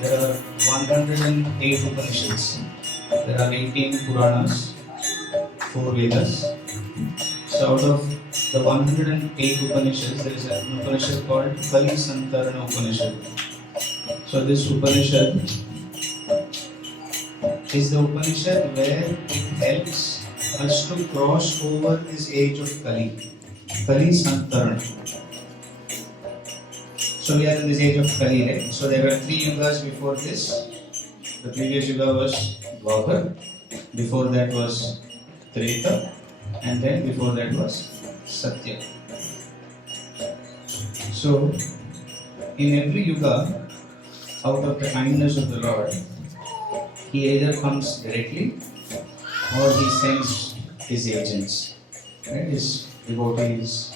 There are 108 Upanishads. There are 18 Puranas, 4 Vedas. So out of the 108 Upanishads, there is an Upanishad called Sankarana Upanishad. So this Upanishad is the Upanishad where it helps us to cross over this age of Kali. Kali Sankarana. So we are in this age of Kali, right? So there were 3 yugas before this. The previous yuga was Dwapar, before that was Treta, and then before that was Satya. So in every yuga, out of the kindness of the Lord, He either comes directly or He sends His agents, right? His devotees,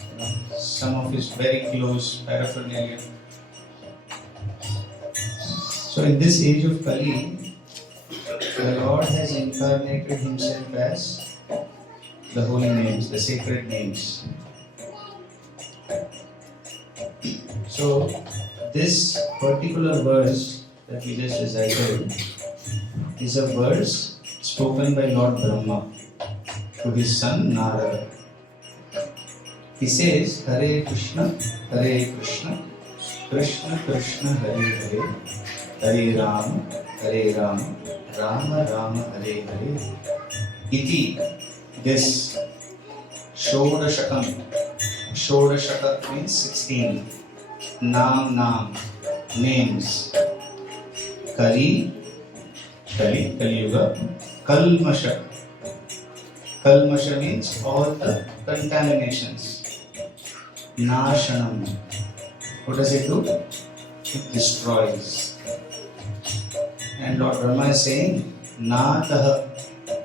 some of His very close paraphernalia. So in this age of Kali, the Lord has incarnated Himself as the holy names, the sacred names. So this particular verse that we just recited is a verse spoken by Lord Brahma to his son Narada. He says, Hare Krishna, Krishna Krishna, Hare Hare, Hare Rama, Rama Rama, Hare Hare. Iti, this Shodashakam. Shodashaka means 16. Nam, names. Kali Yuga. Kalmasha. Kalmasha means all the contaminations. Nashanam. What does it do? It destroys. And Lord Brahma is saying, Nataha.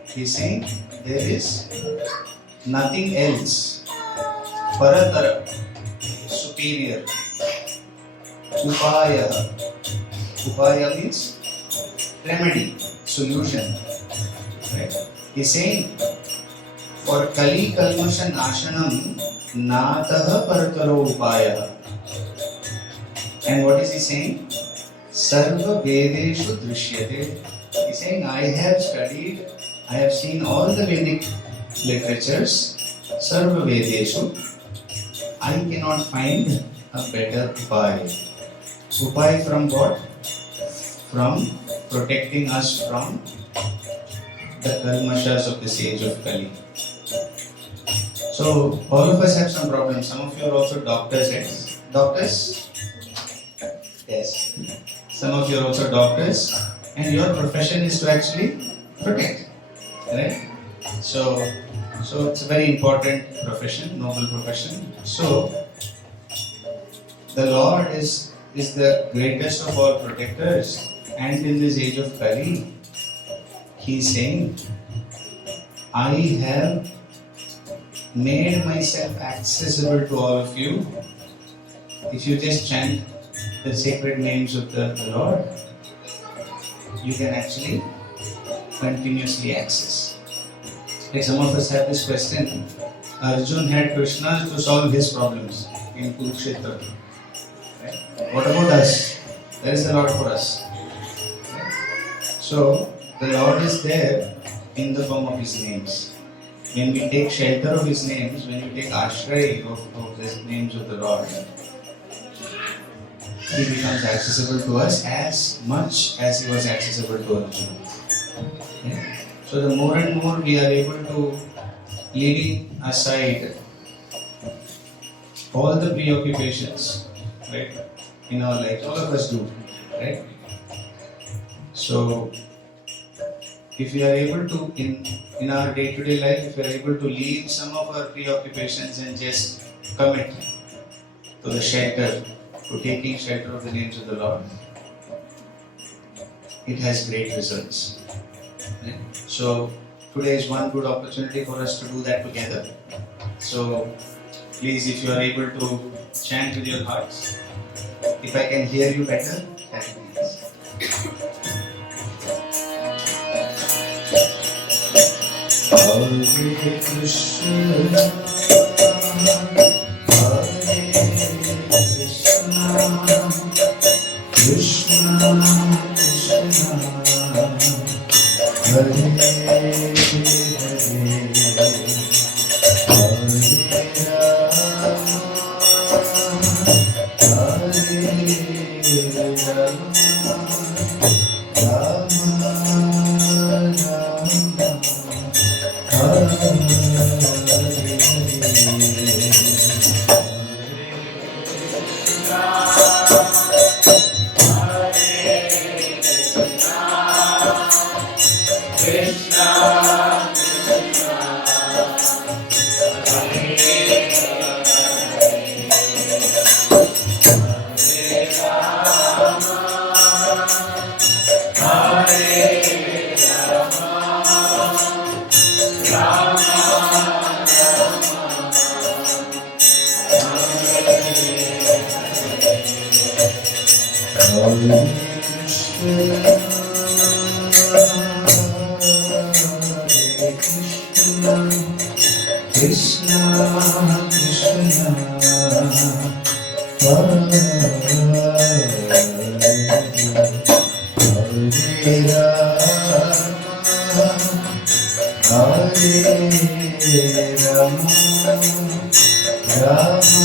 He is saying, there is nothing else. Paratara. Superior. Upaya. Upaya means remedy, solution. Right? He is saying, for Kali Kalmasha Nashanam, Nataha Parataro Upaya. And what is he saying? Sarva Vedeshu Drishyate. He is saying, I have studied, I have seen all the Vedic literatures, Sarva Vedeshu. I cannot find a better Upai. Upai from what? From protecting us from the Kalmashas of this age of Kali. So, all of us have some problems. Some of you are also doctors, right? Doctors? Yes. Some of you are also doctors, and your profession is to actually protect, right? So it's a very important profession, noble profession. So, the Lord is the greatest of all protectors, and in this age of Kali, He is saying, I have made myself accessible to all of you. If you just chant the sacred names of the Lord, you can actually continuously access. Like some of us have this question, Arjun had Krishna to solve his problems in Kurukshetra. Right? What about us? There is a lot for us. Right? So, the Lord is there in the form of His names. When we take shelter of His names, when we take ashray of the names of the Lord, He becomes accessible to us as much as He was accessible to Arjuna. Yeah? So the more and more we are able to leaving aside all the preoccupations, right, in our life, all of us do, right? So if we are able to, in our day-to-day life, if we are able to leave some of our preoccupations and just commit to the shelter, to taking shelter of the names of the Lord, it has great results. Right? So today is one good opportunity for us to do that together. So please, if you are able to chant with your hearts, if I can hear you better, that would be nice. Hare Krishna, Krishna Krishna, Hare Hare, Rama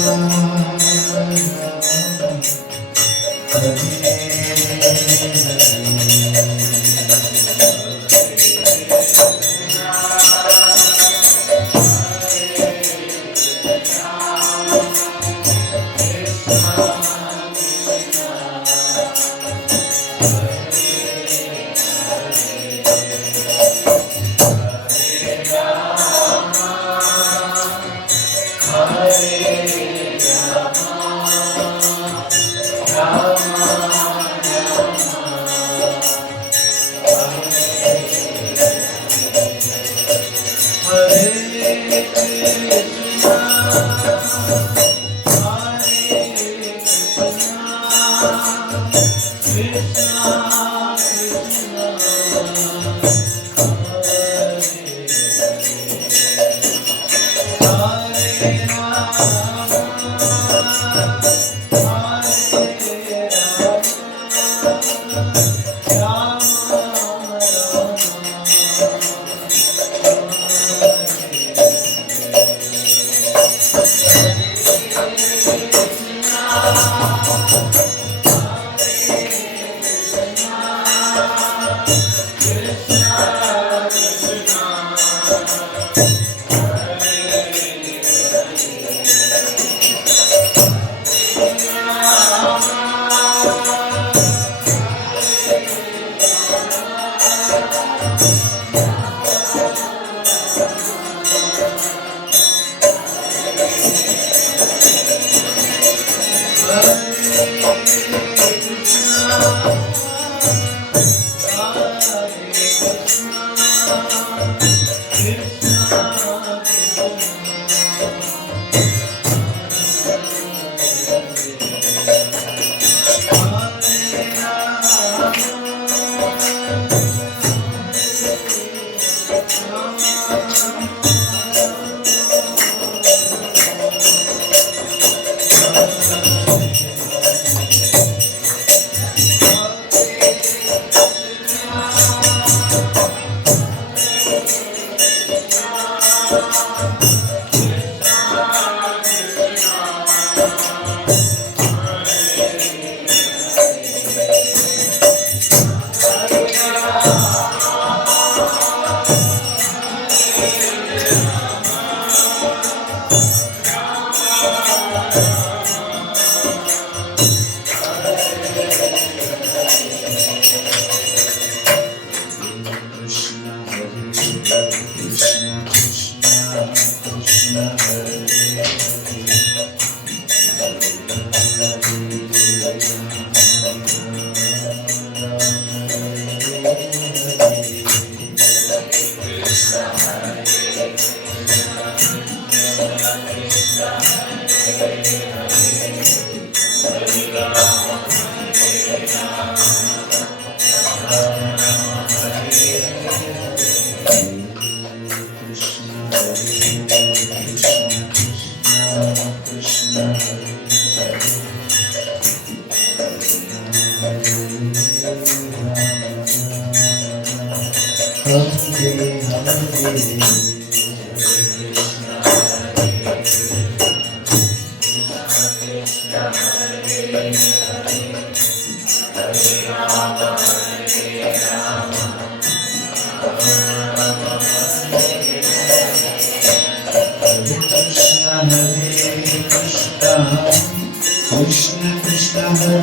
Krishna Krishna Hare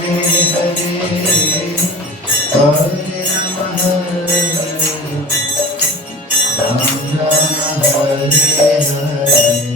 Hare Hare Rama Hare Rama Hare Hare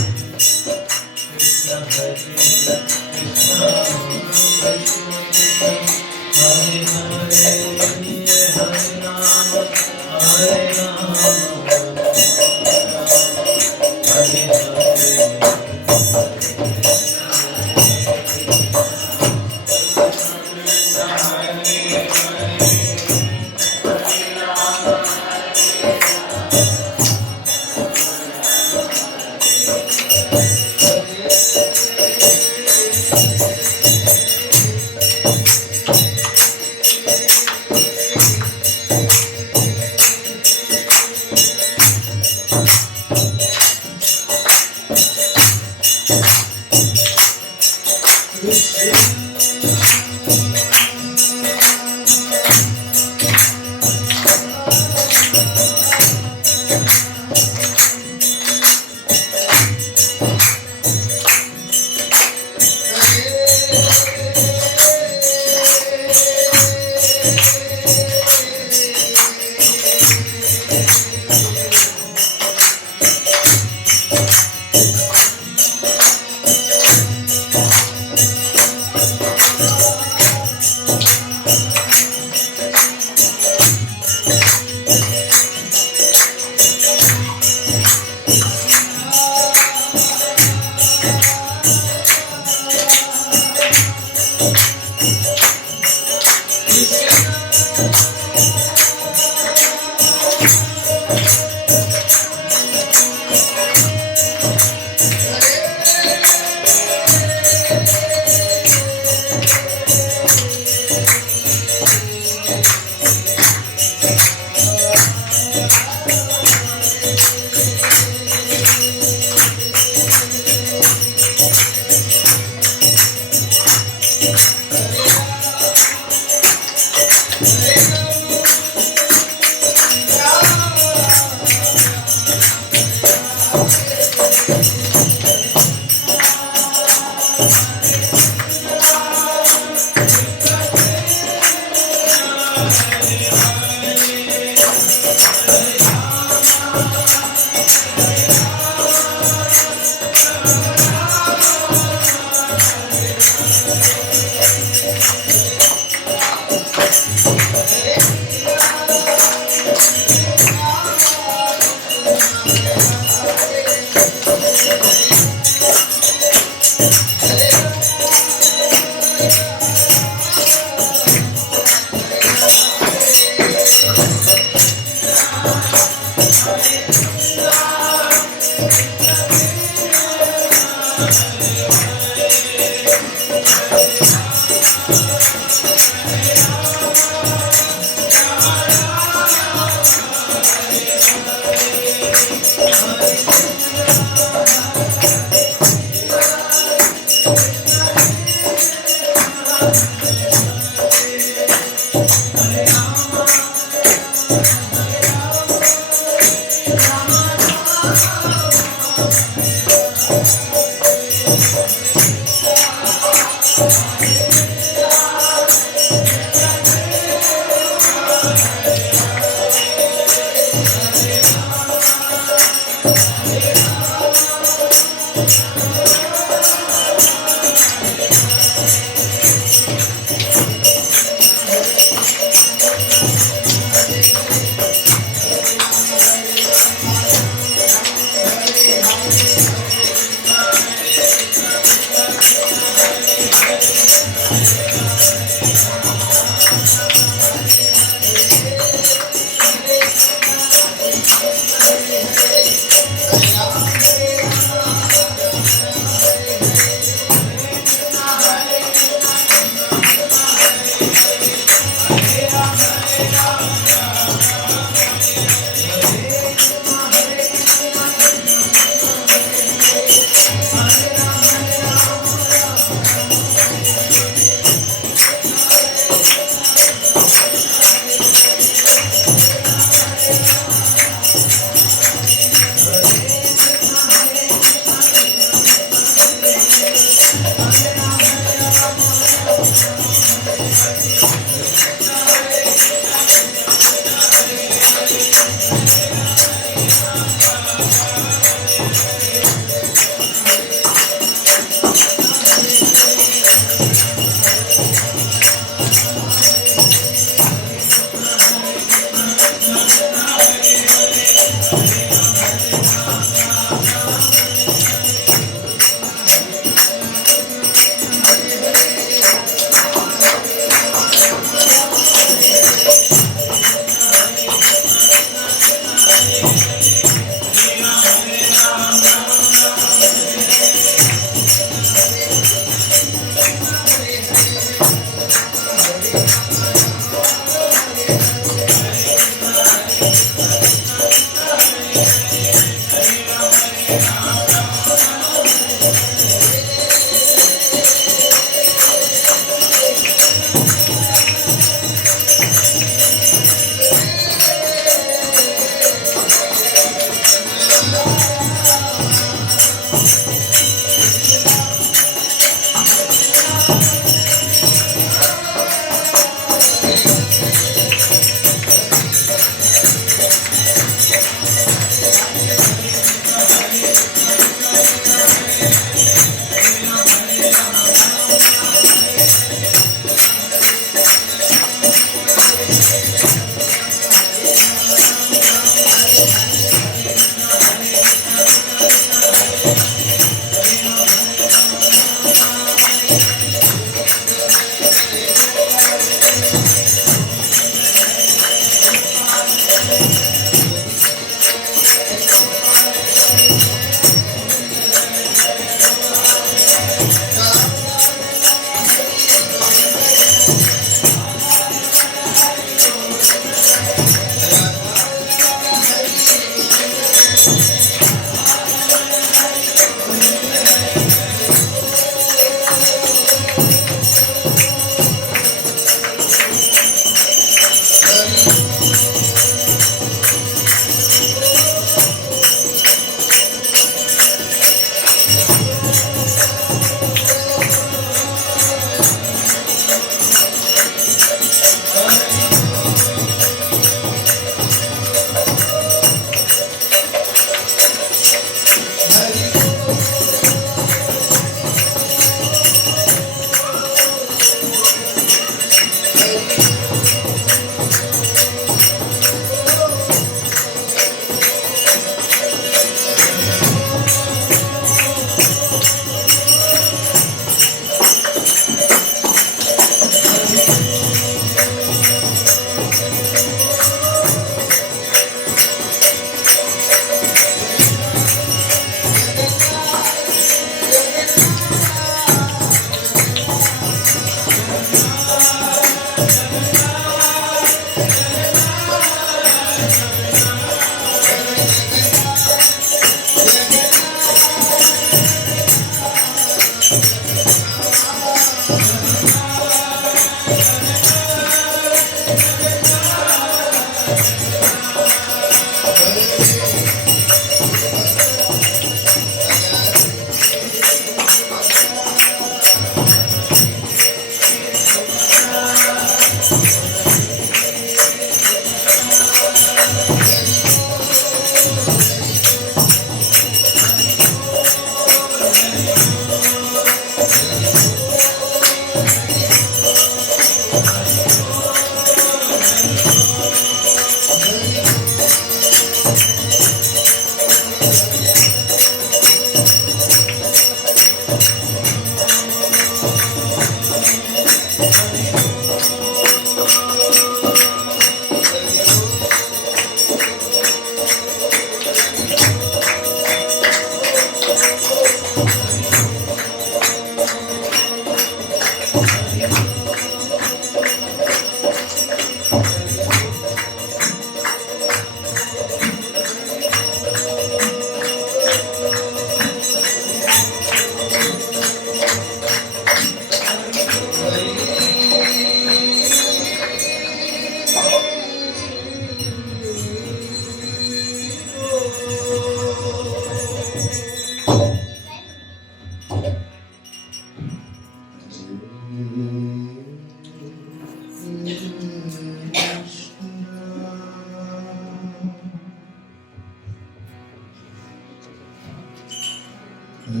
Krishna,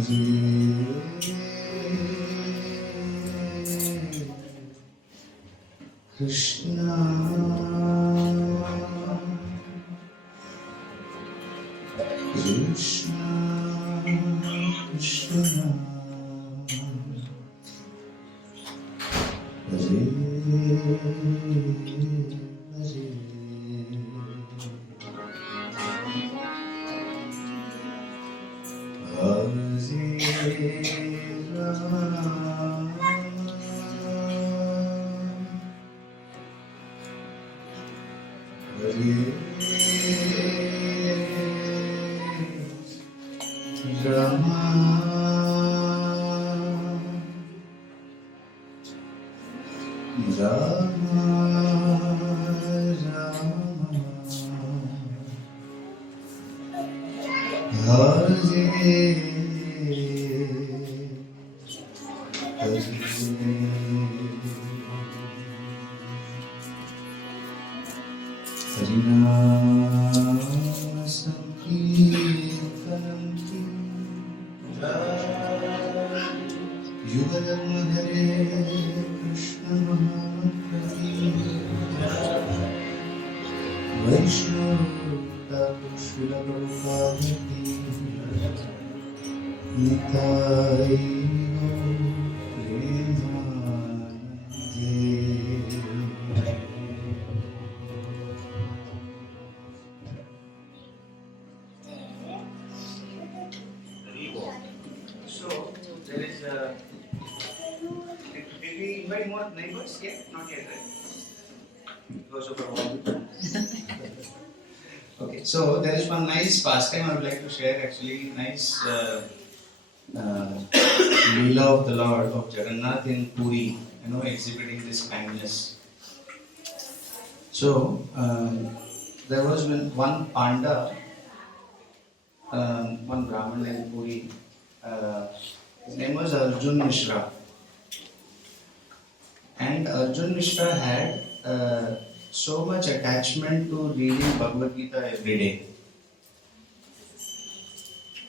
Krishna, Krishna, Hare So, there is a. Did we invite more neighbors yet? Not yet, right? Because of our wall. Okay, so there is one nice pastime I would like to share. Actually, nice Leela of the Lord of Jagannath in Puri. Exhibiting this kindness. So there was one Panda, one Brahmin in Puri. His name was Arjun Mishra. And Arjun Mishra had so much attachment to reading Bhagavad Gita every day.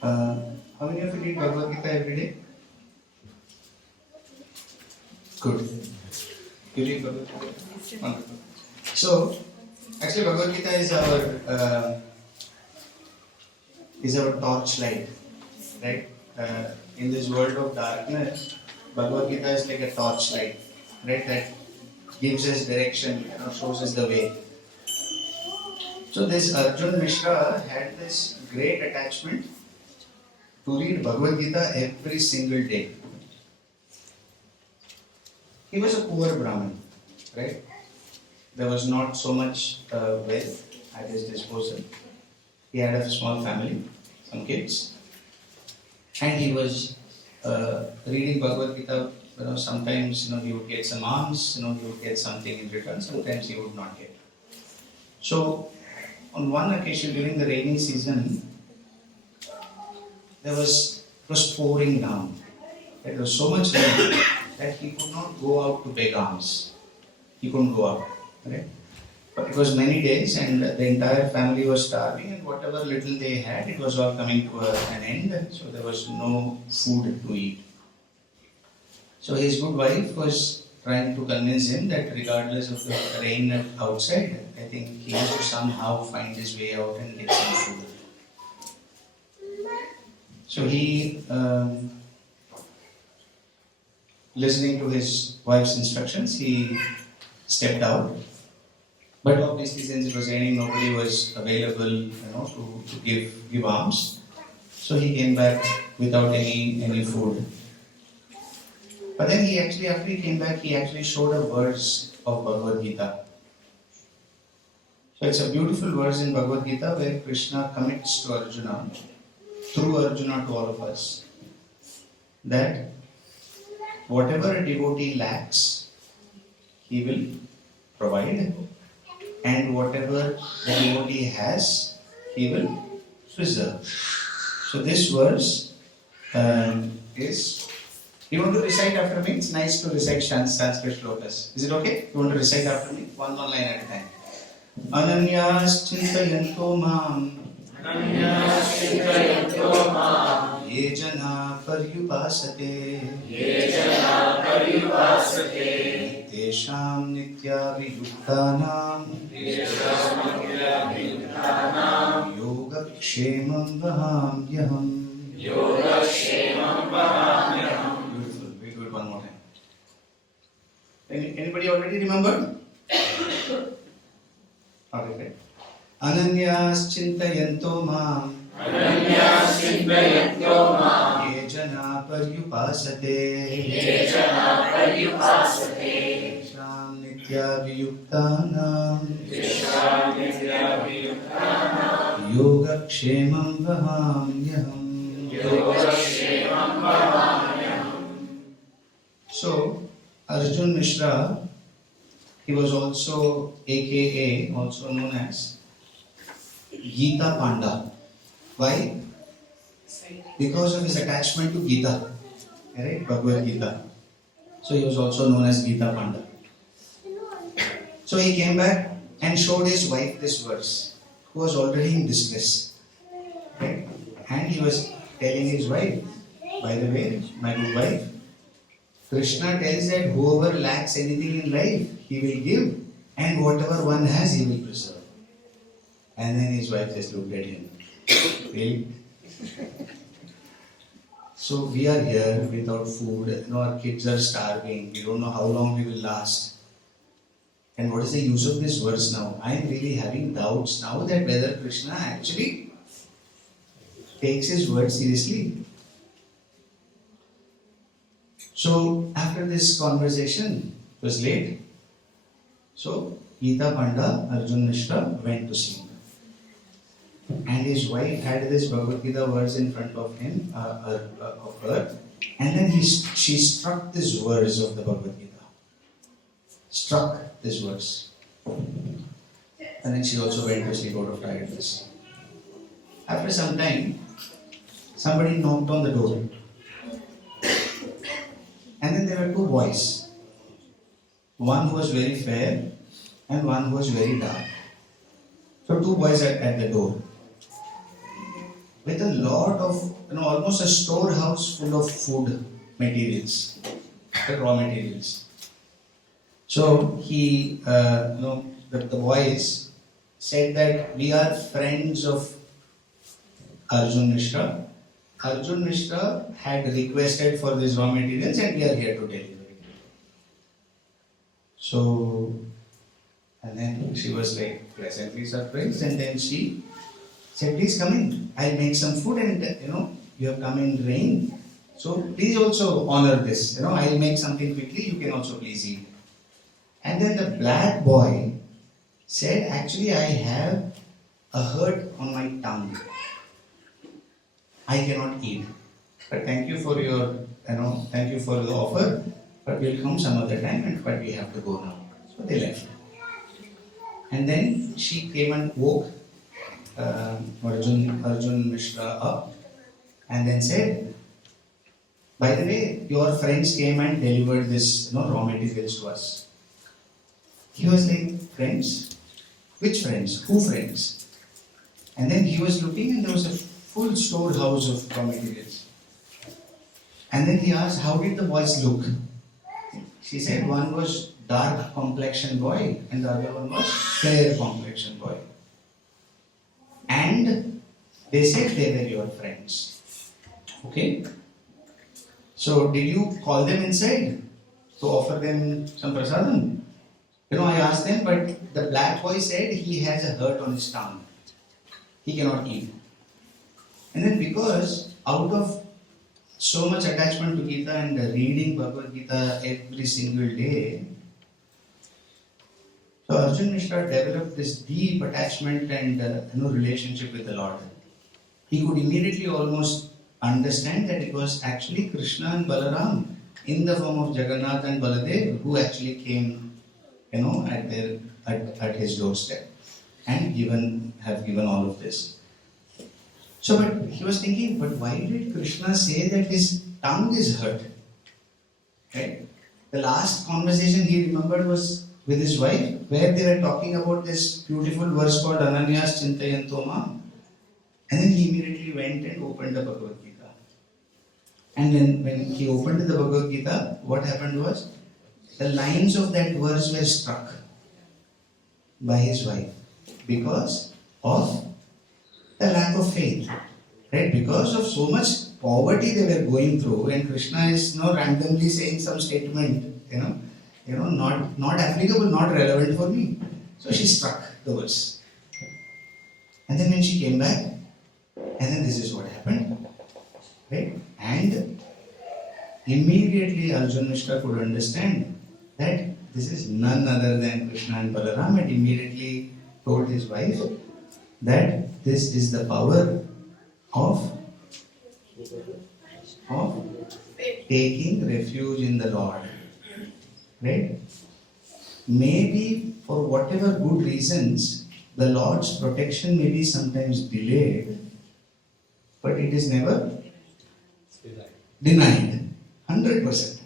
How many of you read Bhagavad Gita every day? Good. You read Bhagavad Gita? Wonderful. So, actually Bhagavad Gita is our torchlight, right? In this world of darkness, Bhagavad Gita is like a torchlight, right? That gives us direction, shows us the way. So this Arjun Mishra had this great attachment to read Bhagavad Gita every single day. He was a poor Brahmin, right? There was not so much wealth at his disposal. He had a small family, some kids, and he was reading Bhagavad Gita. Sometimes he would get some alms, he would get something in return. Sometimes he would not get. So, on one occasion during the rainy season, it was pouring down. There was so much rain that he could not go out to beg alms. He couldn't go out, right? But it was many days, and the entire family was starving, and whatever little they had, it was all coming to an end. So there was no food to eat. So his good wife was trying to convince him that regardless of the rain outside, I think he has to somehow find his way out and get some food. So he, listening to his wife's instructions, he stepped out. But obviously, since it was raining, nobody was available, to give alms. So he came back without any food. But then after he came back, he actually showed a verse of Bhagavad Gita. So it's a beautiful verse in Bhagavad Gita where Krishna commits to Arjuna, through Arjuna to all of us, that whatever a devotee lacks, he will provide, and whatever the devotee has, he will preserve. So this verse is. You want to recite after me? It's nice to recite Sanskrit shlokas. Is it okay? You want to recite after me? One line at a time. Ananyas chintayanto mam ये जना पर्युपासते तेषां नित्याभियुक्तानां योगक्षेमं वहाम्यहम्. Beautiful. We do it one more time. Anybody already remembered? Okay. Ananyas-chintayanto mam ye jana paryupasate tesham nityaviyuktanam yogakshemam vahamyaham. So, Arjun Mishra, he was also aka, also known as Gita Panda. Why? Because of his attachment to Gita, right? Bhagavad Gita. So he was also known as Gita Panda. So he came back and showed his wife this verse, who was already in distress. Right? And he was telling his wife, by the way, my good wife, Krishna tells that whoever lacks anything in life, he will give, and whatever one has, he will preserve. And then his wife just looked at him. Really? So we are here without food, our kids are starving, we don't know how long we will last. And what is the use of this verse now? I am really having doubts now that whether Krishna actually takes his word seriously. So after this conversation, it was late. So Gita Panda, Arjun Mishra went to sleep. And his wife had this Bhagavad Gita verse in front of him, of her. And then she struck this verse of the Bhagavad Gita. Struck this verse. And then she also went to sleep out of tiredness. After some time, somebody knocked on the door. And then there were two boys. One who was very fair and one who was very dark. So two boys at the door. With a lot of, almost a storehouse full of food materials, raw materials. So the boys said that we are friends of Arjun Mishra. Arjun Mishra had requested for these raw materials and we are here to deliver it. So, and then she was like pleasantly surprised, and then she said, please come in, I'll make some food, and you have come in rain, so please also honor this, I'll make something quickly, you can also please eat. And then the black boy said, actually I have a hurt on my tongue, I cannot eat, but thank you for your, thank you for the offer, but we'll come some other time, but we have to go now. So they left. And then she came and woke Arjun Mishra up and then said, by the way, your friends came and delivered this raw materials to us. He was like, friends? Which friends? Who friends? And then he was looking and there was a full storehouse of raw materials. And then he asked, how did the boys look? She said one was dark complexion boy and the other one was fair complexion boy. And they said they were your friends. Okay? So did you call them inside to offer them some prasadam? I asked them, but the black boy said he has a hurt on his tongue. He cannot eat. And then because out of so much attachment to Gita and reading Bhagavad Gita every single day, so Arjun Mishra developed this deep attachment and relationship with the Lord. He could immediately almost understand that it was actually Krishna and Balaram in the form of Jagannath and Baladev who actually came, at his doorstep and have given all of this. So, but he was thinking, but why did Krishna say that his tongue is hurt? Right? The last conversation he remembered was with his wife, where they were talking about this beautiful verse called Ananyas Chintayanto Mam. And then he immediately went and opened the Bhagavad Gita. And when he opened the Bhagavad Gita, what happened was the lines of that verse were struck by his wife because of the lack of faith. Right? Because of so much poverty they were going through, and Krishna is not randomly saying some statement, not applicable, not relevant for me. So she struck the verse. And then when she came back, and then this is what happened. Right? And immediately Arjun Mishra could understand that this is none other than Krishna and Balaram, and immediately told his wife that this is the power of taking refuge in the Lord. Right? Maybe for whatever good reasons, the Lord's protection may be sometimes delayed, but it is never denied. 100%.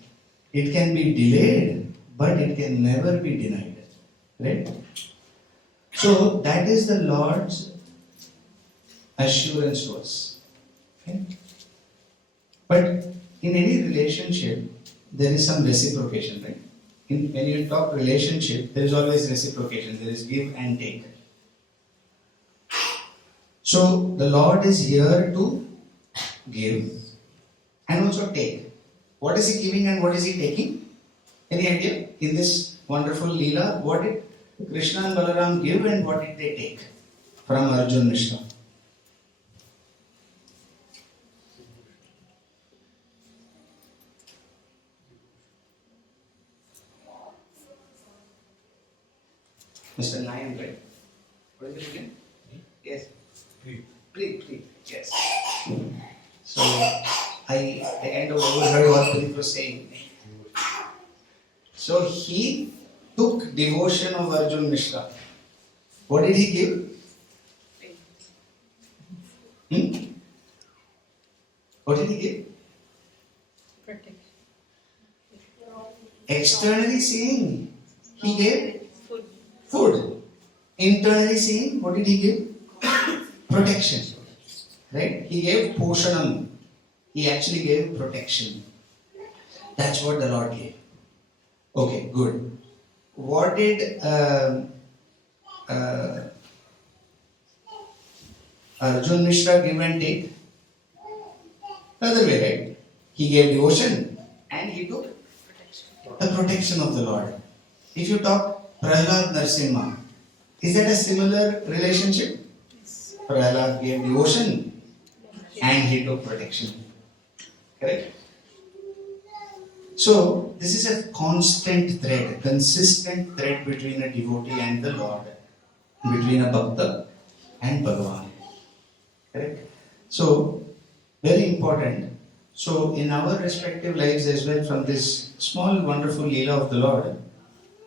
It can be delayed, but it can never be denied. Right? So that is the Lord's assurance to us. Okay? But in any relationship, there is some reciprocation, right? When you talk relationship, there is always reciprocation. There is give and take. So the Lord is here to give and also take. What is He giving and what is He taking? Any idea? In this wonderful Leela, what did Krishna and Balaram give and what did they take from Arjun Mishra? Mr. Nayan, right? What is it again? Yes. Preet. Yes. So I kind of overheard what Preet was saying. So he took devotion of Arjun Mishra. What did he give? What did he give? Protection. Externally seeing, he gave Food. food. Internally seeing, what did he give? Protection. Right? He gave poshanam. He actually gave protection. That's what the Lord gave. Okay, good. What did Arjun Mishra give and take? Other way, right? He gave devotion and he took the protection of the Lord. If you talk Prahlad Narsimha, is that a similar relationship? Prahlad gave devotion and he took protection. Correct? So, this is a constant thread, consistent thread between a devotee and the Lord, between a Bhakta and Bhagavan. Correct? So, very important. So, in our respective lives as well, from this small, wonderful Leela of the Lord,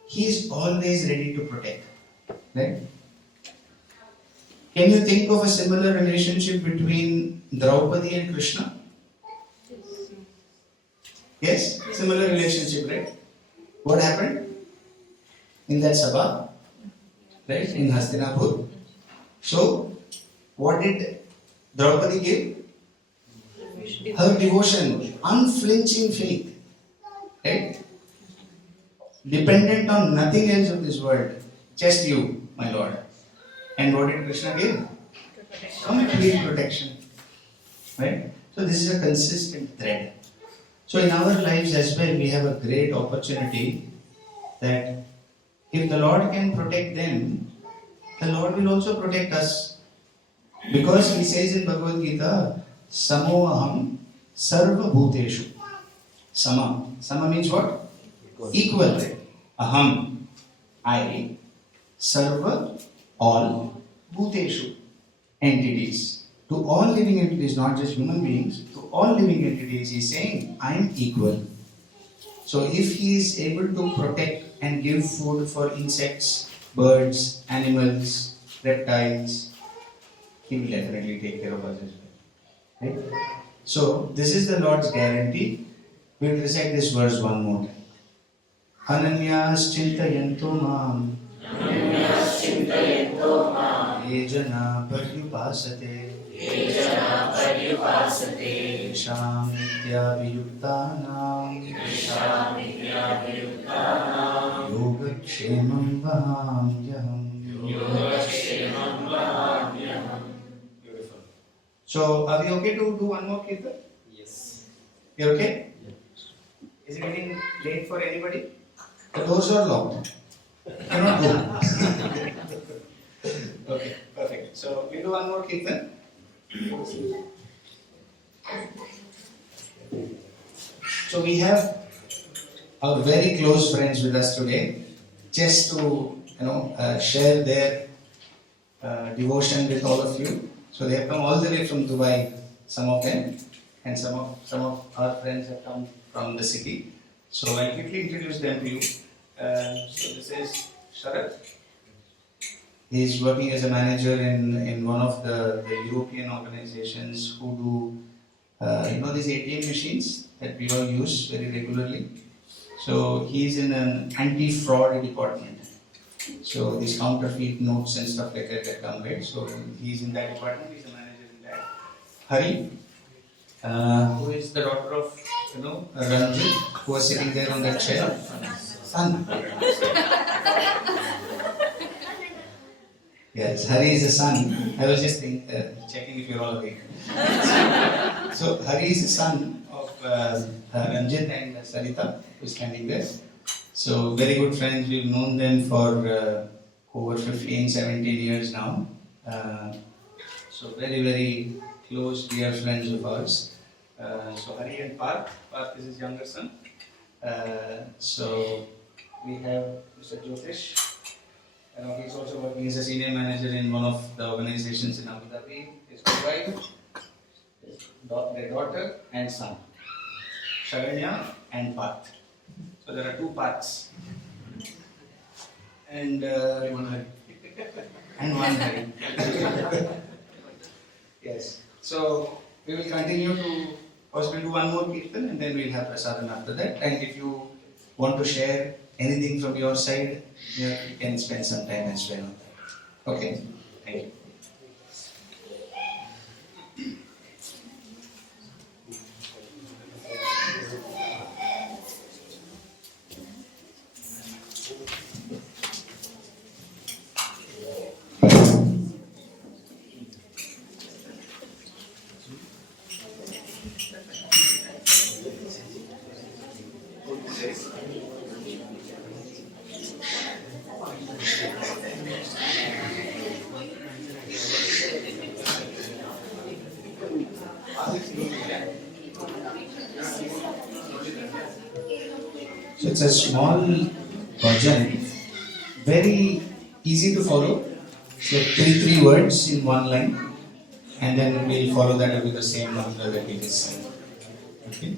He is always ready to protect. Right? Can you think of a similar relationship between Draupadi and Krishna? Yes? Similar relationship, right? What happened in that Sabha? Right? In Hastinapur. So, what did Draupadi give? Her devotion, unflinching faith. Right? Dependent on nothing else of this world. Just you, my Lord. And what did Krishna give? Complete protection. Right? So this is a consistent thread. So in our lives as well, we have a great opportunity that if the Lord can protect them, the Lord will also protect us. Because He says in Bhagavad Gita, Samoaham Sarva Bhuteshu. Sama. Sama means what? Equal. Right? Aham. I. Sarva. All. Bhuteshu. Entities. To all living entities, not just human beings, to all living entities, He is saying, I am equal. So if He is able to protect and give food for insects, birds, animals, reptiles, He will definitely take care of us as well. Right? So this is the Lord's guarantee. We will recite this verse one more time. Ananyas chintayanto mam ye jana paryupasate Sham Vidyaviyuktanam Yogakshemam Vahamyaham. Beautiful. So, are we okay to do one more kirtan? Yes. You're okay? Is it getting late for anybody? The doors are locked. Cannot go. Okay, perfect. So, we do one more kirtan. So, we have our very close friends with us today, just to share their devotion with all of you. So they have come all the way from Dubai, some of them, and some of our friends have come from the city. So I'll quickly introduce them to you. So this is Sharat. He is working as a manager in one of the European organizations who do these ATM machines that we all use very regularly. So he is in an anti-fraud department. So these counterfeit notes and stuff like that come right. So he's in that department. He's a manager in that. Hari, who is the daughter of Ranjit, who was sitting there on that chair. Son. Yes, Hari is a son. I was just checking if you're all awake. So Hari is the son of Ranjit and Sarita, who is standing there. So very good friends. We've known them for over 15, 17 years now. So very, very close, dear friends of ours. So Hari and Parth is his younger son. So we have Mr. Jyotish. He's also working as a senior manager in one of the organizations in Abu Dhabi. His wife, their daughter and son, Sharanya and Parth. So there are two Parths. And one Hari. And one Hari. Yes. So we will continue to possibly do one more kirtan and then we'll have prasadam after that. And if you want to share anything from your side, you can spend some time as well on that. Okay? Thank you. So it's a small bhajan, very easy to follow. So three words in one line, and then we'll follow that up with the same mantra that we just sang. Okay.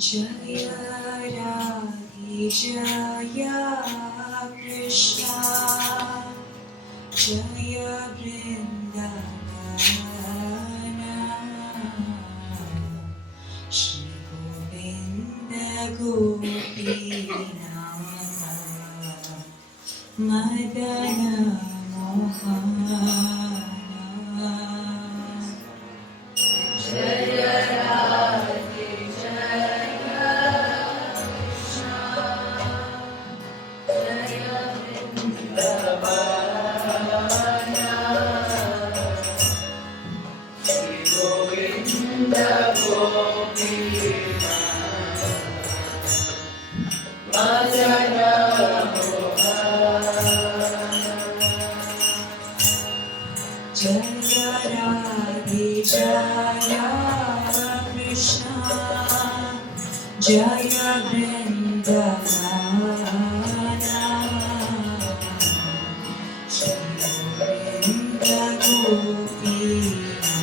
Jaya Radhe Jaya Krishna Jaya Vrindavana Shri Govinda Gopinatha Madana Mohana Jaya Radhe Jaya Jaya Vrindavana Shri Govinda Gopinatha Madana Jaya Radhe Jaya Krishna Jaya Vrindavana Shri Govinda Gopinatha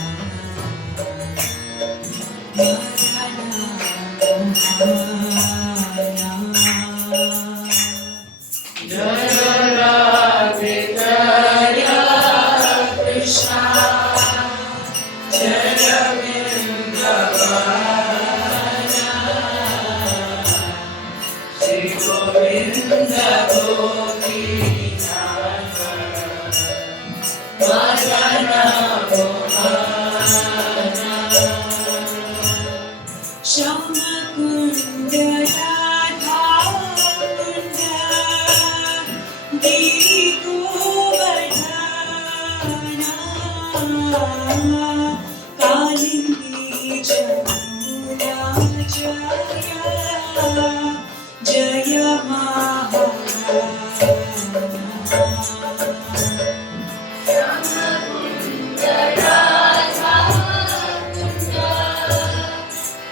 Madana Mohana Jaya Radhe Jaya Krishna Jaya Vrindavana Shri Govinda Gopinatha Madana Mohana Shama Kunda Radha Kunda Giri Govardhana Kalindi Jamuna Jaya Jaya Maharana Ramakunda Radha Kunda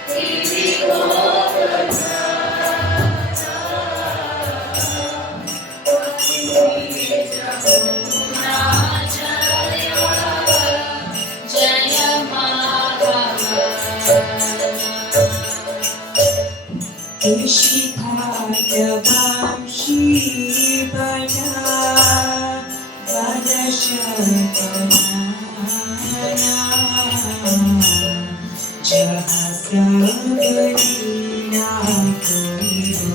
Giri Govardhana Kalindi Jamuna Jaya Jaya Maharana Ishitadavam Shivana Vadashavanana Jahasavarina Korido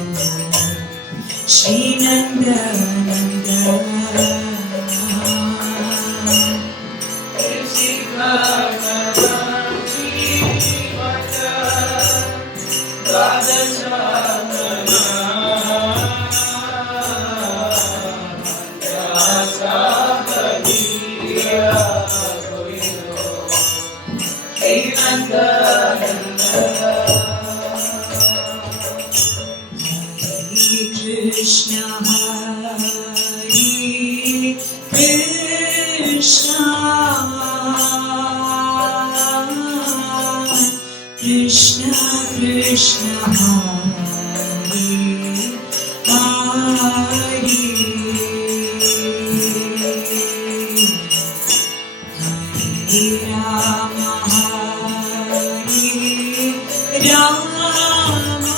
Srinandanandana Ishitadavam Krishna Hare Krishna Krishna Krishna Hare Hare Hare Rama Hare Rama Rama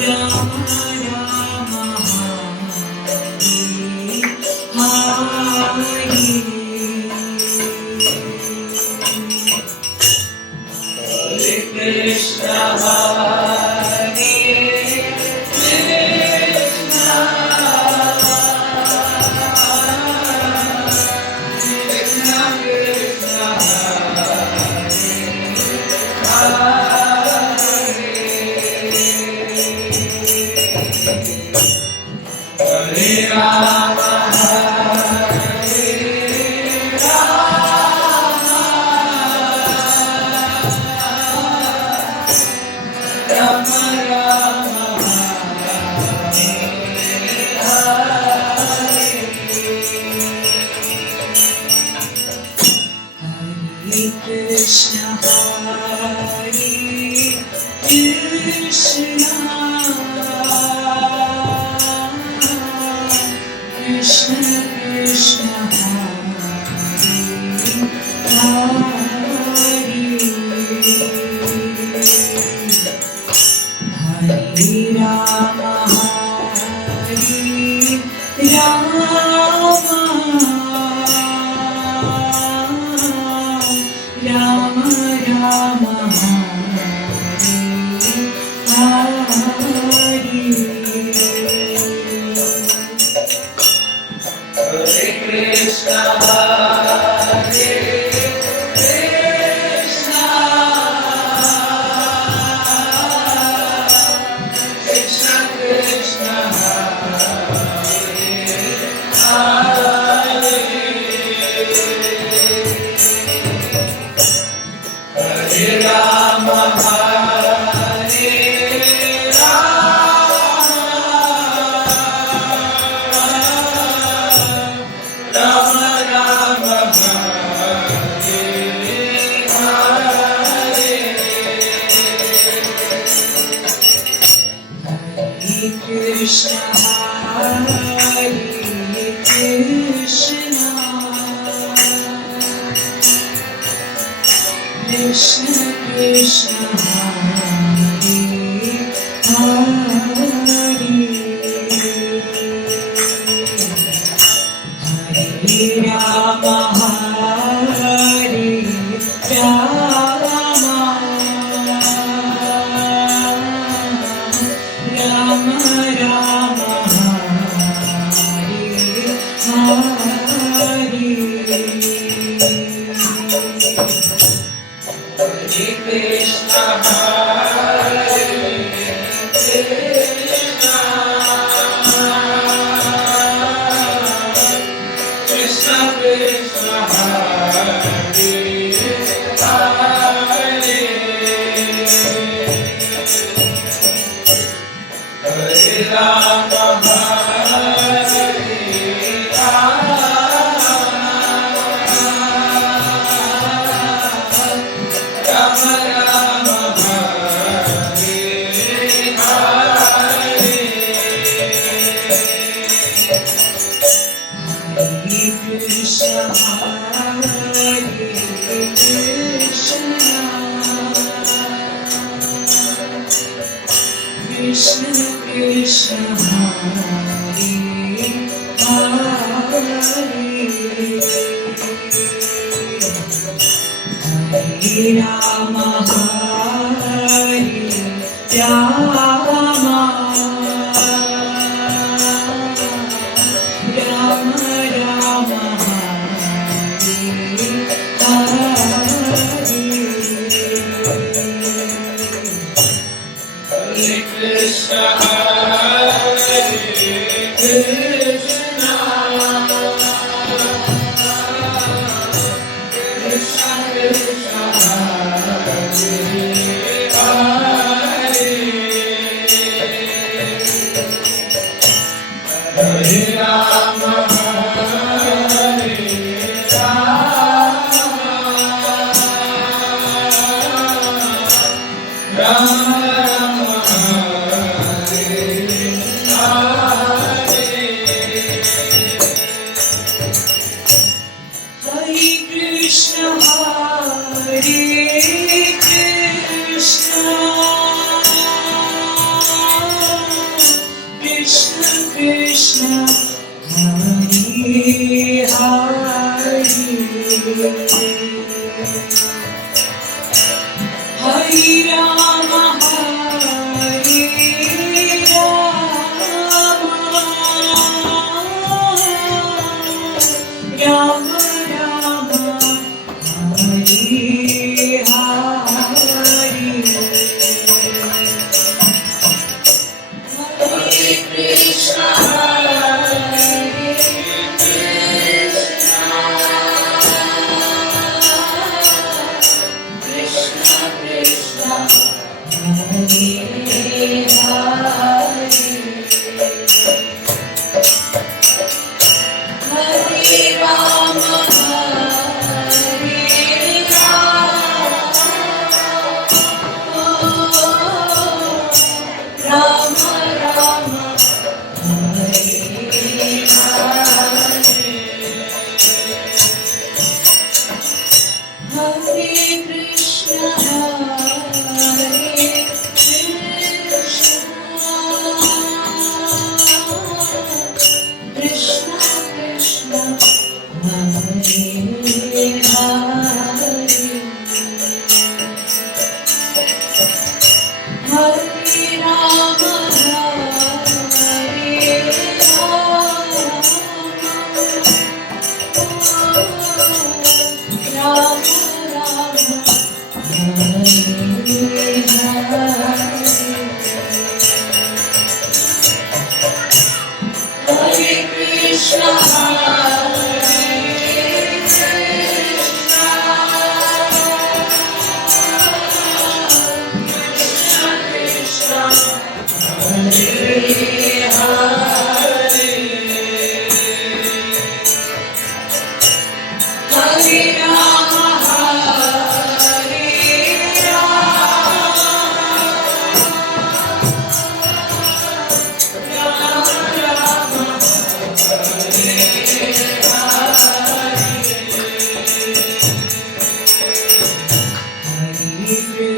Rama Hare Hare Krishna Hare Krishna Krishna Krishna Hare Rama Hare Rama Rama Rama Hare Krishna Hare Krishna Krishna Krishna Hare Hare Rama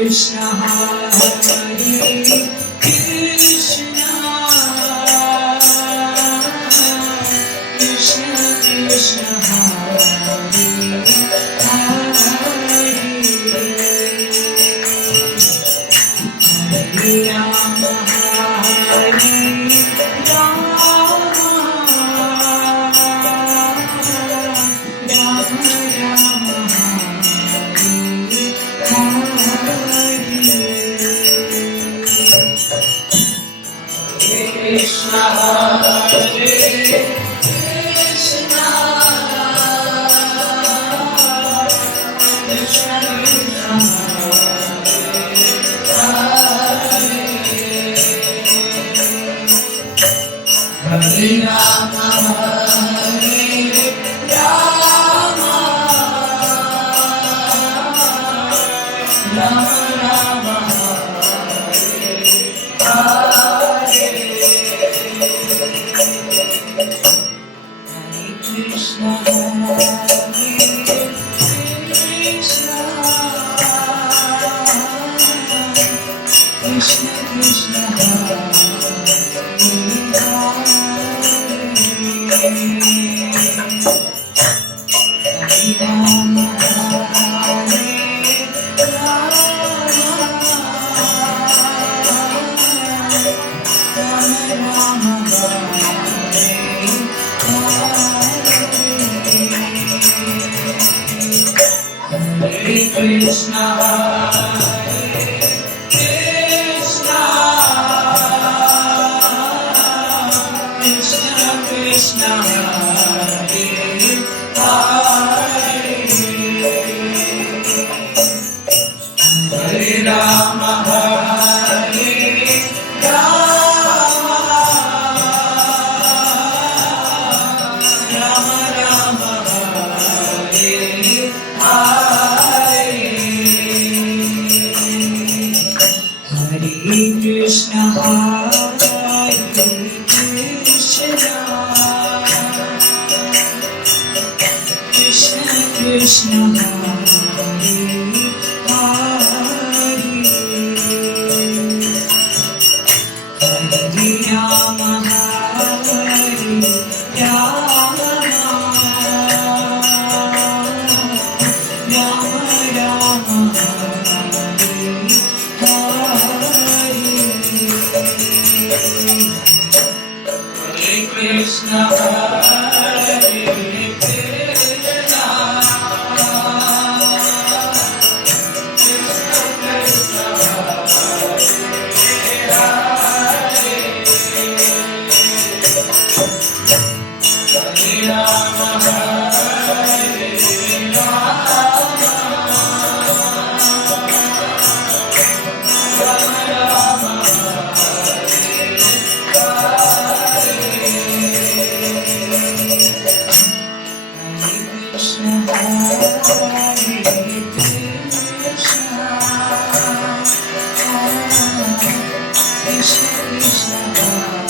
Krishna Hare Krishna Krishna Krishna Hare Hare Hare Rama Hare Krishna Hare Krishna Krishna Krishna Hare Rama Hare Rama Rama Rama Krishna Hare Krishna Krishna Krishna Hare Rama Hare Rama Hare Krishna Krishna Krishna Krishna Hare Hare Rama Hare Rama Rama Rama Hare Hare Krishna Hare Krishna Krishna Krishna Hare Hare Rama Hare Rama Rama Hare Krishna Hare Krishna Hare Rama Hare Krishna Hare Krishna Krishna Krishna Hare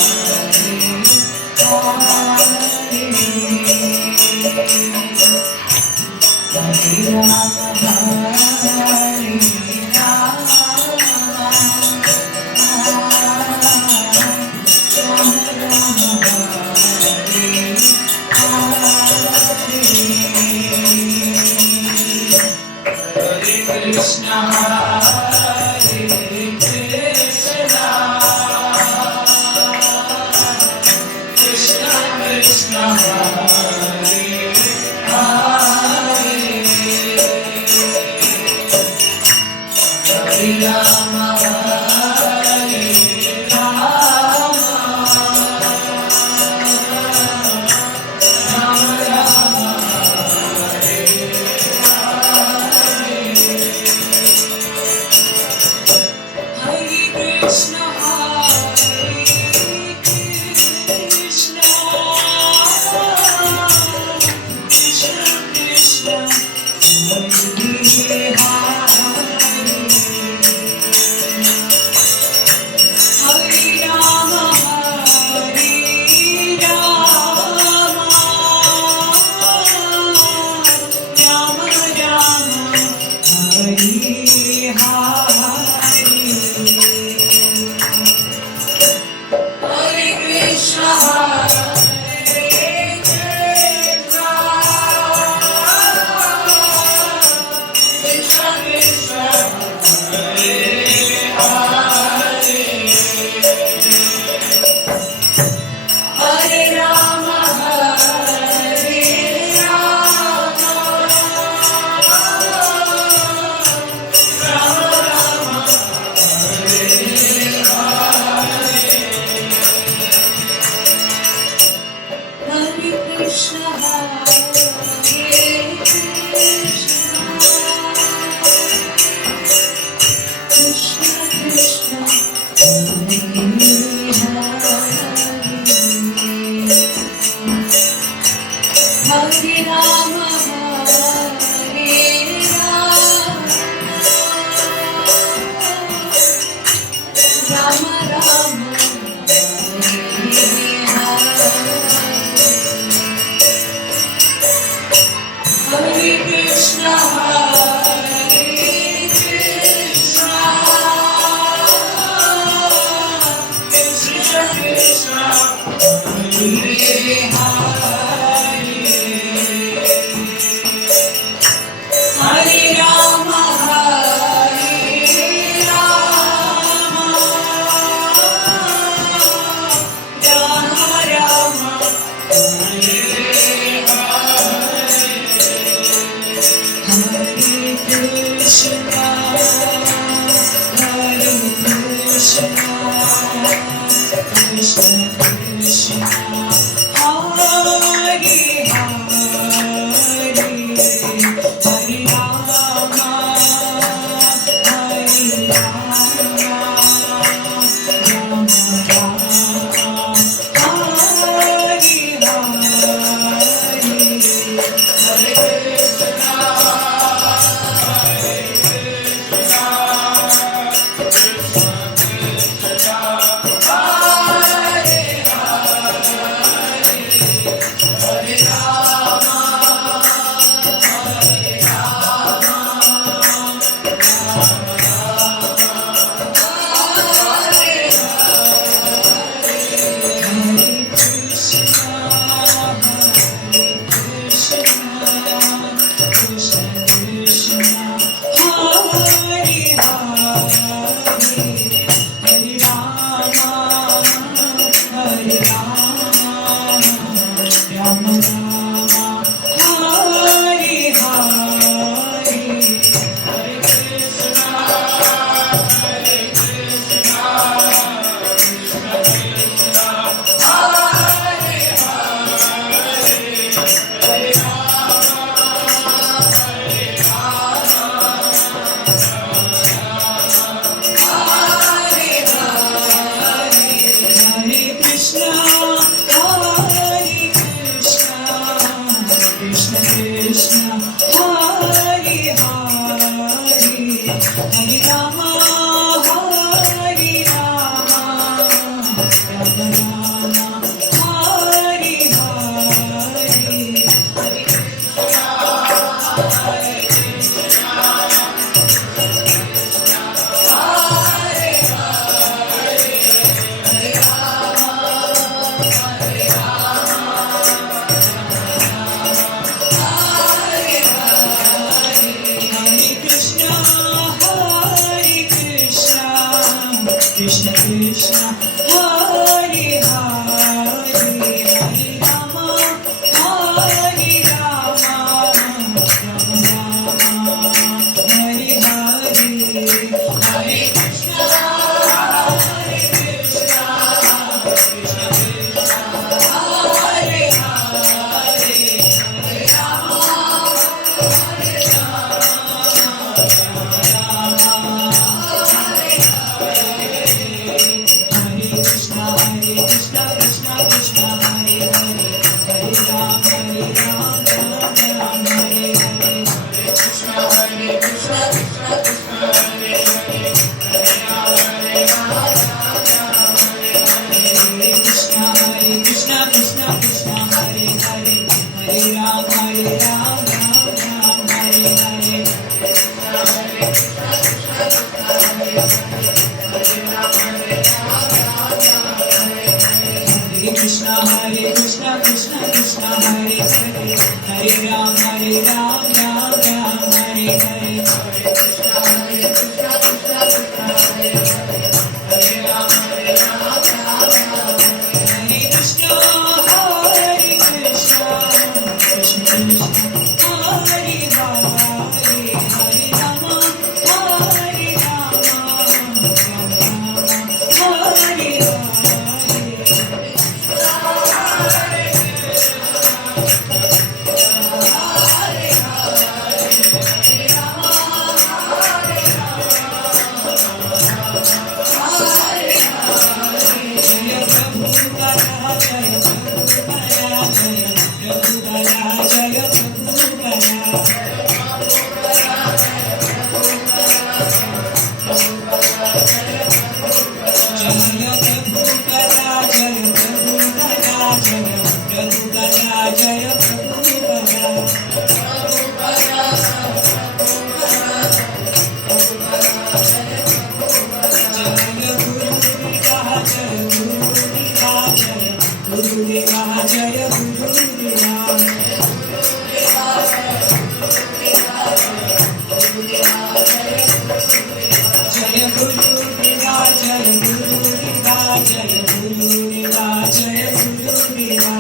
Hare Rama, Hare Rama, Rama Rama, Hare Krishna, Krishna Krishna, Hare Hare Rama, Hare Rama, Rama Rama, Hare Krishna, Krishna Krishna, Hare Hare, Hare Rama, Hare Rama, Rama Rama, Hare Hare, Hare Krishna Krishna, Hare Hare, Hare Rama, Hare Rama, Rama Rama, Hare Hare, Hare Krishna, Hare Krishna, Krishna Krishna, Hare Hare, Hare Rama, Hare Krishna, Krishna Krishna, Krishna Hare Hare, Hare Ram, Ram Ram, Hare Hare, Hare Krishna, Krishna Krishna, Krishna Hare Hare, Hare Ram, Ram Hare Krishna, Krishna Krishna, Krishna Hare Hare, Hare Ram, Ram Hare Hare, Krishna, Krishna Krishna, Krishna Hare Hare, Hare Ram, Ram Hare Hare, Hare Krishna, Krishna Krishna, Krishna Hare Hare, Hare Ram, Hare Krishna, Hare Krishna, Krishna Krishna, Hare Hare, Hare Rama, Hare Rama, Rama Rama, Hare Hare. Jaya Prabhu Bala, Jaya Prabhu Bala, Jaya Prabhu Bala. जय प्रभु करा जय प्रभु करा जय प्रभु करा जय प्रभु करा गुरुदेवा जय गुरुदेवा जय गुरुदेवा जय गुरुदेवा जय गुरुदेवा जय गुरुदेवा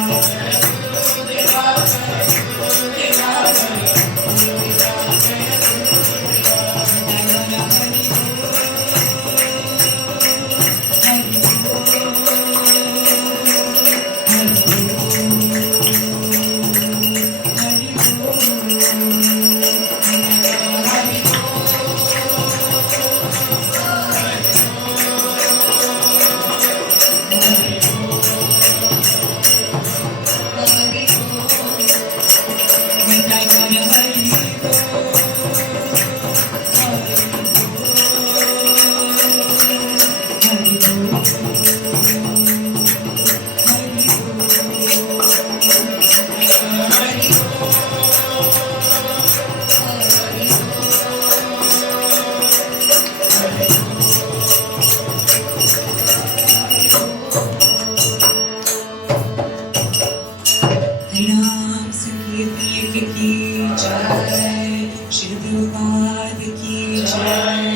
हरिनाम संकीर्तन की जय, श्री गुरुपाद की जय,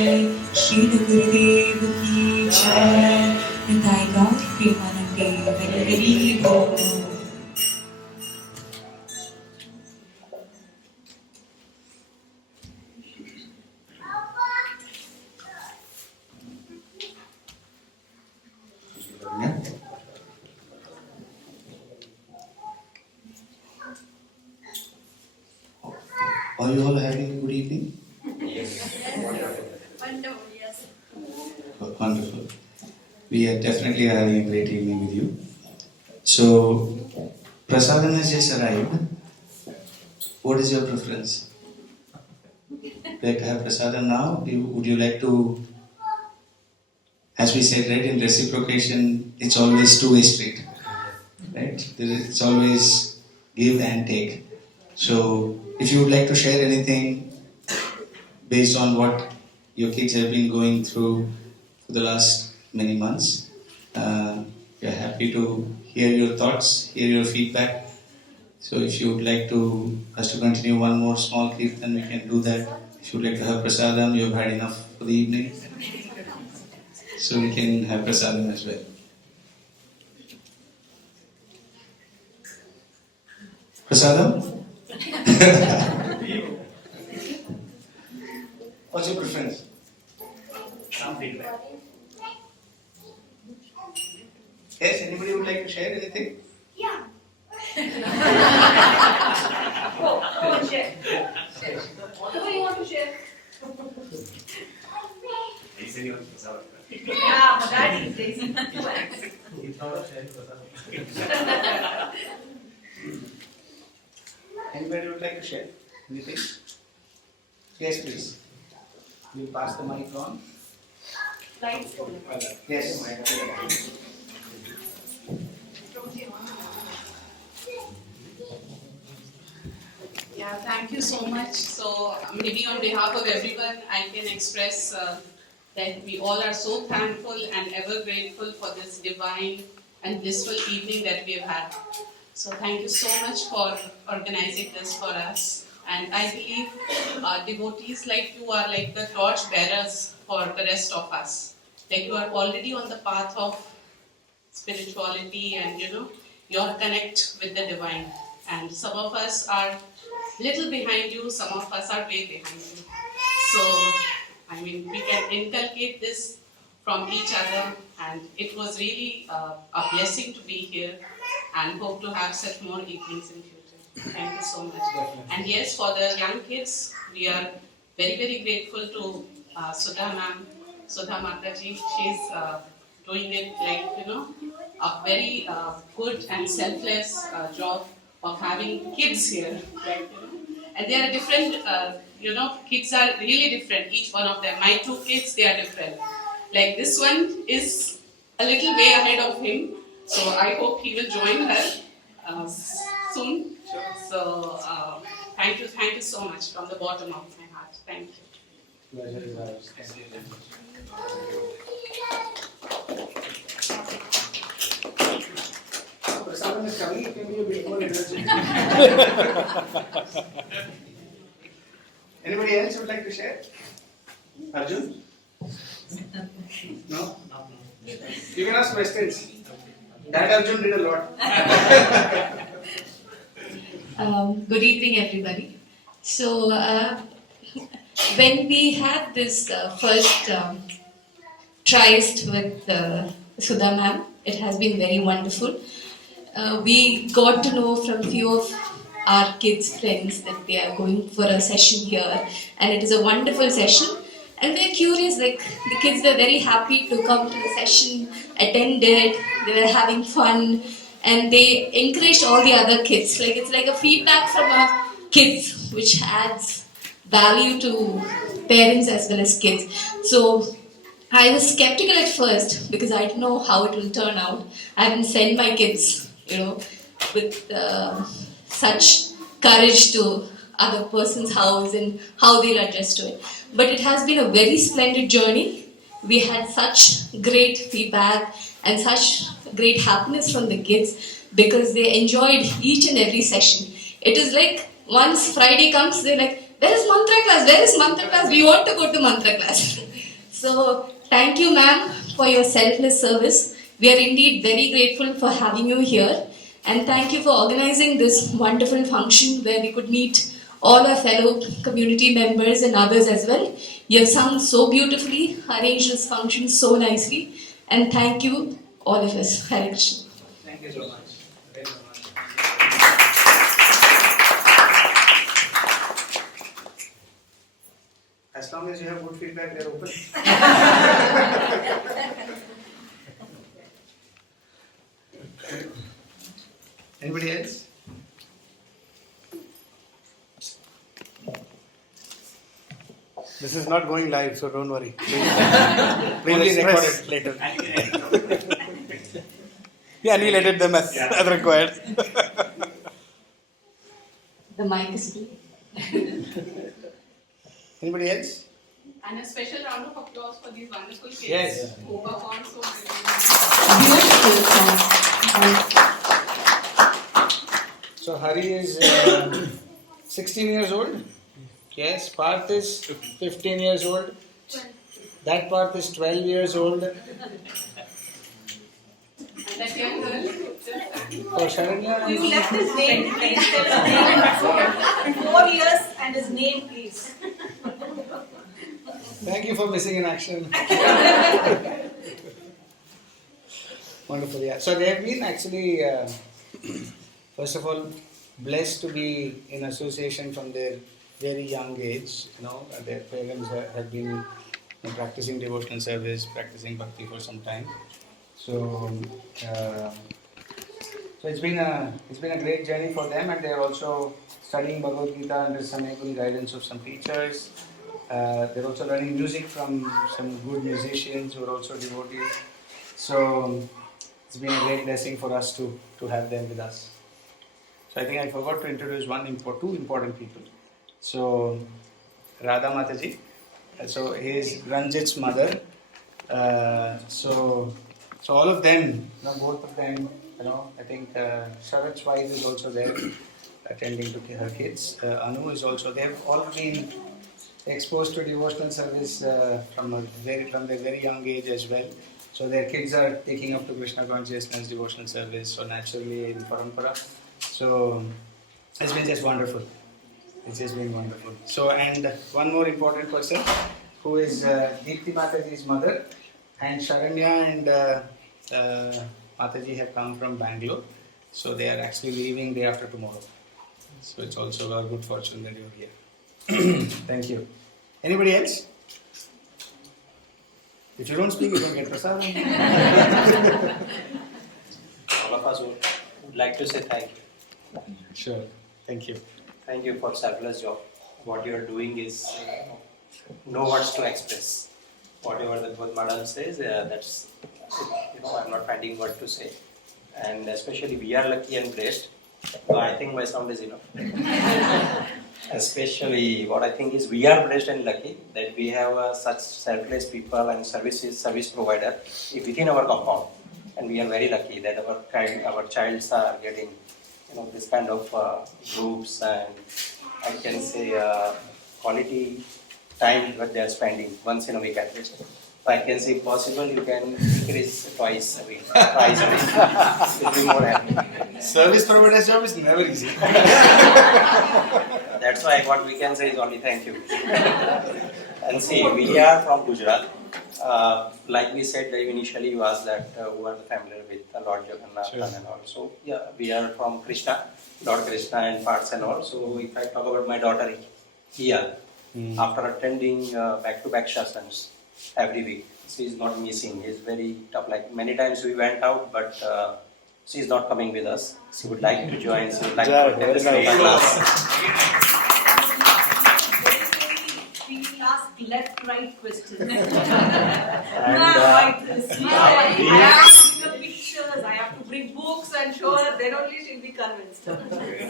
श्री गुरुदेव की जय, निताय गौर प्रेमानंदे हरि हरि बोल। Are you all having a good evening? Wonderful, yes. Wonderful. We are definitely having a great evening with you. So, Prasadam has just arrived. What is your preference? Like to have Prasadam now? Would you like to, as we said, right, in reciprocation, it's always two-way street. Right? It's always give and take. So, if you would like to share anything based on what your kids have been going through for the last many months, we are happy to hear your thoughts, hear your feedback. So if you would like to us to continue one more small kirtan, we can do that. If you would like to have prasadam, you have had enough for the evening. So we can have prasadam as well. Prasadam? What's your preference? Some feedback. Yes, anybody would like to share anything? Yeah. Oh, share. Share. Whatever you want to share. Yeah, but that is Daisy. Anybody would like to share anything? Yes, please. We'll pass the mic on. Lights. Yes. Yeah, thank you so much. So maybe on behalf of everyone, I can express that we all are so thankful and ever grateful for this divine and blissful evening that we have had. So thank you so much for organizing this for us. And I believe devotees like you are like the torch bearers for the rest of us. Like you are already on the path of spirituality and your connect with the divine. And some of us are little behind you, some of us are way behind you. So, I mean, we can inculcate this from each other, and it was really a blessing to be here, and hope to have such more evenings in future. Thank you so much. And yes, for the young kids, we are very, very grateful to Sudha ma'am, Sudha Mataji. She's doing it like, a very good and selfless job of having kids here, like, and they are different. Kids are really different. Each one of them. My 2 kids, they are different. Like this one is a little way ahead of him, so I hope he will join her soon. So thank you so much from the bottom of my heart. Thank you. Pleasure is ours. Thank you. Prasadam is coming, it can be a bit more energy. Anybody else would like to share? Arjun? No? You can ask questions. Dad Arjun did a lot. Good evening, everybody. So, when we had this first tryst with Sudha ma'am, it has been very wonderful. We got to know from few of our kids' friends that they are going for a session here, and it is a wonderful session. And we're curious, like the kids were very happy to come to the session, attend it, they were having fun, and they encouraged all the other kids. Like it's like a feedback from our kids, which adds value to parents as well as kids. So I was skeptical at first because I didn't know how it will turn out. I haven't sent my kids, with such courage to other person's house and how they'll adjust to it. But it has been a very splendid journey. We had such great feedback and such great happiness from the kids because they enjoyed each and every session. It is like once Friday comes, they're like, where is mantra class? Where is mantra class? We want to go to mantra class. So thank you, ma'am, for your selfless service. We are indeed very grateful for having you here. And thank you for organizing this wonderful function where we could meet all our fellow community members and others as well. You have sung so beautifully, arranged this function so nicely. And thank you, all of us. Hare Krishna. Thank you so much. Very much. As long as you have good feedback, they are open. Anybody else? This is not going live, so don't worry. Only Record express. it later. Yeah, and we'll edit them as required. The mic is free. Anybody else? And a special round of applause for these wonderful kids Yes. who performed so brilliantly. Beautiful song. So Hari is 16 years old. Yes, Parth is 15 years old. That Parth is 12 years old. And that young girl, For Sharanya, You left his name, please tell his name in 4 years and his name, please. thank you for missing in action. Wonderful, yeah. So they have been actually, first of all, blessed to be in association from their very young age. Their parents have been practicing devotional service, practicing bhakti for some time. So it's been a great journey for them, and they are also studying Bhagavad Gita under some able guidance of some teachers. They're also learning music from some good musicians who are also devotees. So it's been a great blessing for us to have them with us. So I think I forgot to introduce two important people. So Radha Mataji, so he is Ranjit's mother. So all of them, both of them, I think Sharat's wife is also there, attending to her kids. Anu is also there. They've all been exposed to devotional service from their very young age as well. So their kids are taking up to Krishna consciousness, devotional service, so naturally in parampara. So it's been just wonderful. It's just been wonderful. So, and one more important person who is Deepti Mataji's mother, and Sharanya and Mataji have come from Bangalore. So they are actually leaving day after tomorrow. So it's also a good fortune that you're here. Thank you. Anybody else? If you don't speak, you don't get prasadam. All of us would like to say thank you. Sure. Thank you. Thank you for selfless job. What you are doing is no words to express. Whatever the both madam says, that's I'm not finding word to say. And especially we are lucky and blessed. So I think my sound is enough. Especially what I think is we are blessed and lucky that we have such selfless people and service provider within our compound. And we are very lucky that our childs are getting this kind of groups, and I can say quality time that they are spending once in a week at least. So I can say if possible you can increase twice a week. You'll be more happy. Service provider's job is never easy. That's why what we can say is only thank you. And see, we are from Gujarat. Like we said initially, you asked that who are the familiar with Lord Jagannath and all. So yeah, we are from Krishna, Lord Krishna and parts and all. So if I talk about my daughter here, after attending back-to-back sessions every week, she is not missing. It's very tough. Like many times we went out, but she is not coming with us. She would like to join. She would like to attend the class. We will ask left-right questions. And, like this. I have to bring the pictures. I have to bring books and show her. Then only she'll be convinced. Very.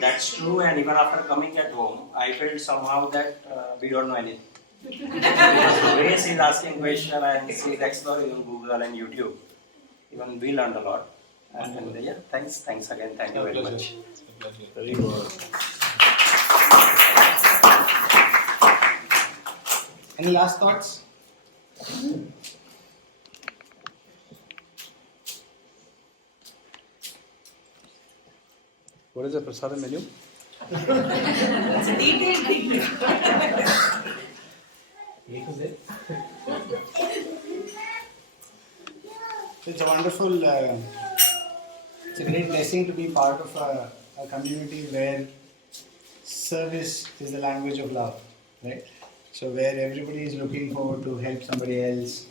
That's true, and even after coming at home, I felt somehow that we don't know anything. Because the way she's asking questions and she's exploring on Google and YouTube, even we learned a lot. And yeah, thanks again. Thank you very much. Very good. Any last thoughts? What is the prasadam menu? It's a detailed thing. It's a wonderful, it's a great blessing to be part of a community where service is the language of love, right? So where everybody is looking forward to help somebody else.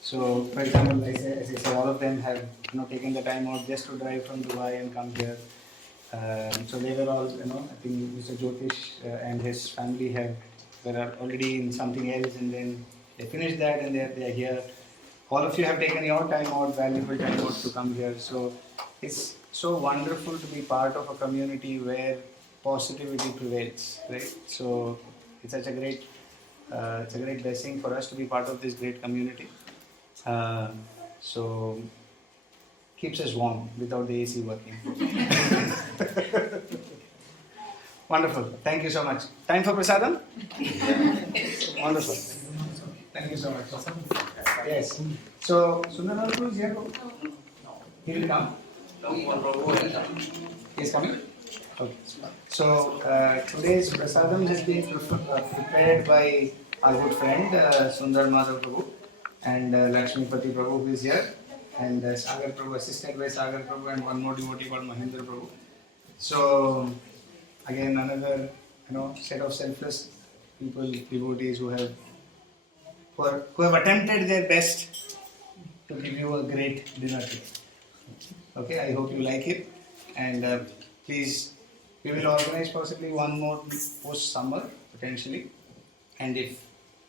So, for example, as I said, all of them have taken the time out just to drive from Dubai and come here. So they were all, I think Mr. Jyotish and his family were already in something else, and then they finished that and they are here. All of you have taken your time out, valuable time out to come here. So it's so wonderful to be part of a community where positivity prevails, right? So it's such a great, it's a great blessing for us to be part of this great community. So keeps us warm without the AC working. Wonderful. Thank you so much. Time for prasadam? Wonderful. Thank you so much. Yes. So, Sundarnath is here? He will come? He is coming? Okay. So, today's prasadam has been prepared by our good friend Sundar Madhav Prabhu and Lakshmipati Prabhu, who is here, and Sagar Prabhu, assisted by Sagar Prabhu, and one more devotee called Mahendra Prabhu. So, again, another set of selfless people, devotees who have attempted their best to give you a great dinner today. Okay, I hope you like it, and please, we will organize possibly one more post summer potentially, and if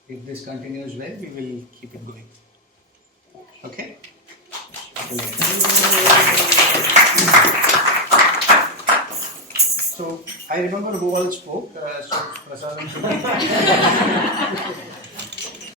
this continues well, we will keep it going. Okay. So I remember who all spoke. So Prasadam should be